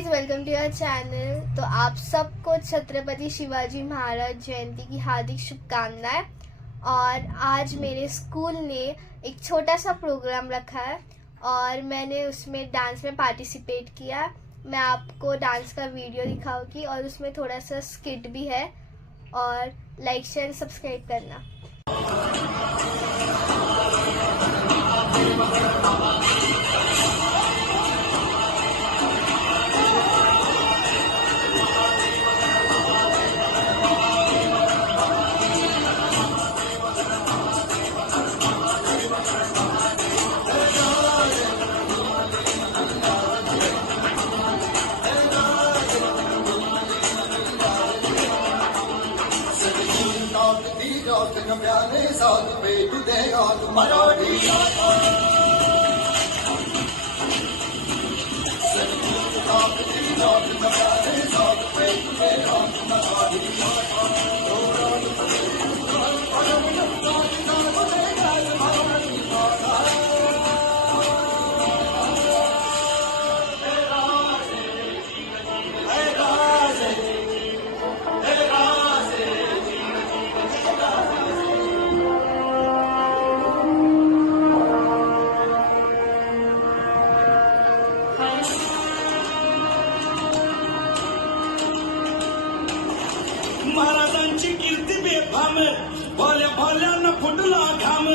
Guys, welcome to your channel. तो आप सबको छत्रपति शिवाजी महाराज जयंती की हार्दिक शुभकामनाएं। और आज मेरे स्कूल ने एक छोटा सा प्रोग्राम रखा है और मैंने उसमें डांस में पार्टिसिपेट किया। मैं आपको डांस का वीडियो दिखाऊंगी और उसमें थोड़ा सा स्किट भी है। और लाइक शेयर सब्सक्राइब करना। महाराजांची कीर्ती बेफाम, भोल्या भोल्यांना फुटला घाम,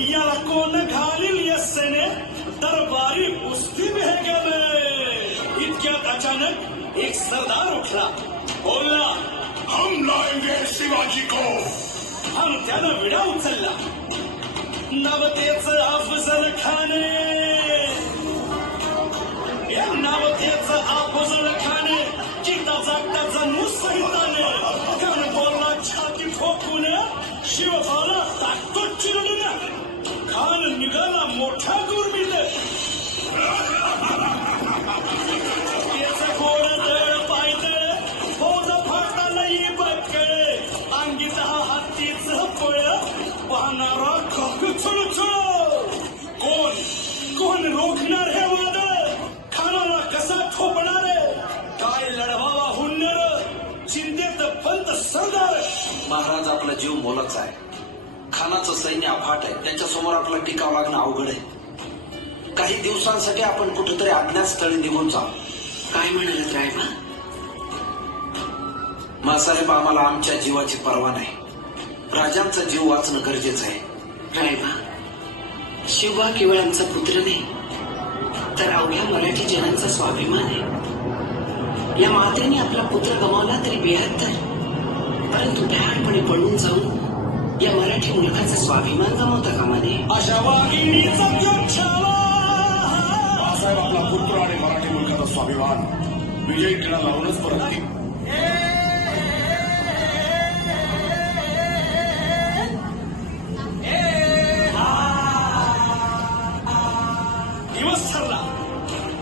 याला कोण घालील यस्सेने, दरबारी कुस्ती भेगल. इतक्यात अचानक एक सरदार उठला, बोलला, हम लाएंगे शिवाजी को. आणि त्यानं विडा उचलला. नवतेच अफजल खान, या नवतेच अफजल खान, चिता जागताचा मुसैताने. त्यानं बोलला छाती ठोकून, शिवबाला टाकतो चिरडून. खान निघाला मोठा गुरबीत. त्याचं गोड दळ पायदळ, फौज फाटाला ये बक्कळ. अंगीत हा हत्तीच पळ, पाहणारा खक छुळछुळ. कोण कोण रोखणार हे वादळ, खानाला कसा ठोपणार, काय लढवावा हुन्नर, चिंतेत पंत सरदार. महाराज आपला जीव मोलाचा आहे. खानाचं सैन्य अफाट आहे. त्यांच्यासमोर आपला टिकाव लागणं अवघड आहे. काही दिवसांसाठी आपण कुठेतरी अज्ञात स्थळी निघून जाऊ. काय म्हणालात रायबा? मासाहेब, आम्हाला आमच्या जीवाची पर्वा नाही. राजांचा जीव वाचणं गरजेचं आहे. रायबा, शिवबा केवळ आमचा पुत्र नाही, तर अवघ्या मराठी जनांचा स्वाभिमान आहे. या मातेने आपला पुत्र गमावला तरी 72, परंतु भ्याडपणे पळून जाऊन या मराठी मुलखाचा स्वाभिमान गमावता कामा नये. अशा वाघिणीचा जग छावा. बाळासाहेब आपला पुत्र आणि मराठी मुलखाचा स्वाभिमान विजयी टिळा लावूनच परत येईल.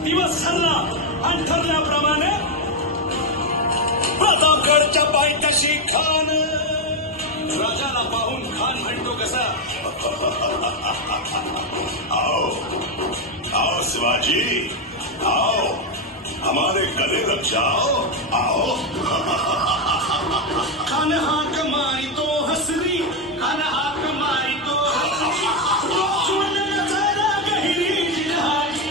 दिवस ठरला आणि ठरल्याप्रमाणे प्रतापगडच्या पायथ्याशी खान. राजाला पाहून खान म्हणतो कसा, आओ आओ शिवाजी, आओ हमारे गले लग जाओ, आओ. खान हाक मारितो हसरी, खान हाक मारितो हसरी. नजारा गहिरी जिल्हारी.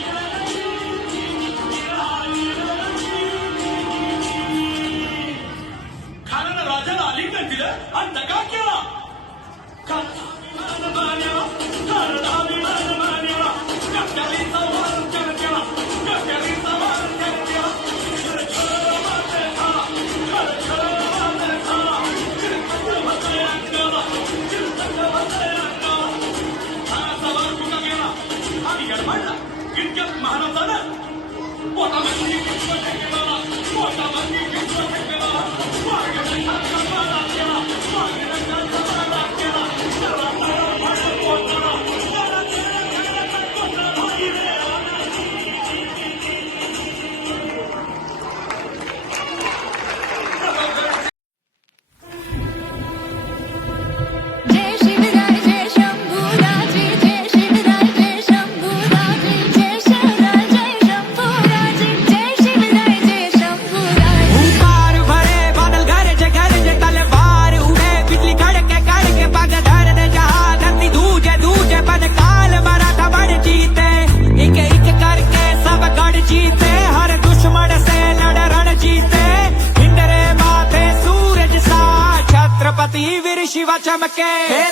खानानं राजाला आलिंगन दिलं आणि दगा केला. कट्यालीचा वार केला, कट्यालीचा वार केला. इतक्यात महाराजानं पोटामध्ये केला, पोटामध्ये केला. जय शिवराय जय शंभूराजे, जय शिवराय जय शंभूराजे, जय शिवराय जय शंभूराजे, जय शिवराय जय हाती वीर शिवा चमके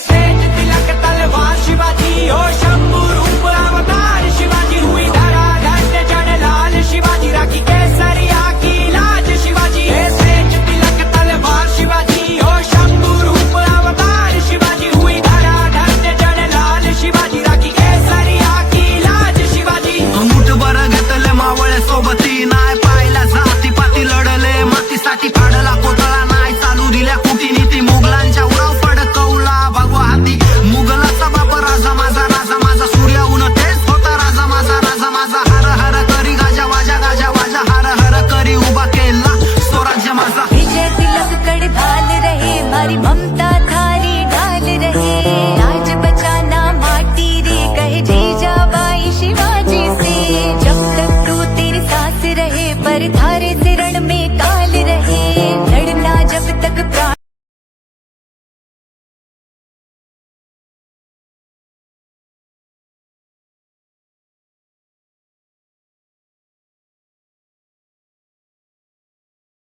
तेज तिलक तलवार शिवाजी हो शंभू रूप अवतार शिवाजी हुई धरा धन्य जन लाल शिवाजी राखी केसरिया की लाज शिवाजी तेज तिलक तलवार शिवाजी हो शंभू रूप अवतार शिवाजी हुई धरा धन्य जन लाल शिवाजी राखी केसरिया की लाज शिवाजी मुठभर घेतले मावळे सोबती नाय पाहिला जाती पाती लढले मातीसाठी फाडला कोतळा नाय चालू दिल्या कुटीनीती मुघलांच्या उराव फडकवला भगवा हाती मुघलाचा बाप राजा माझा सूर्याहून तेच होता राजा माझा हर हर करी गाजा वाजा हर हर करी उभा केला स्वराज्य माझा विजय तिलक कड़ भाल रहे मारी ममता थारी डाल रहे राज बचाना माटी रे कहे जीजाबाई शिवाजी से जब तक तू तेरी सांस रहे पर धारे से रण में काल रहे लड़ना जब तक प्राण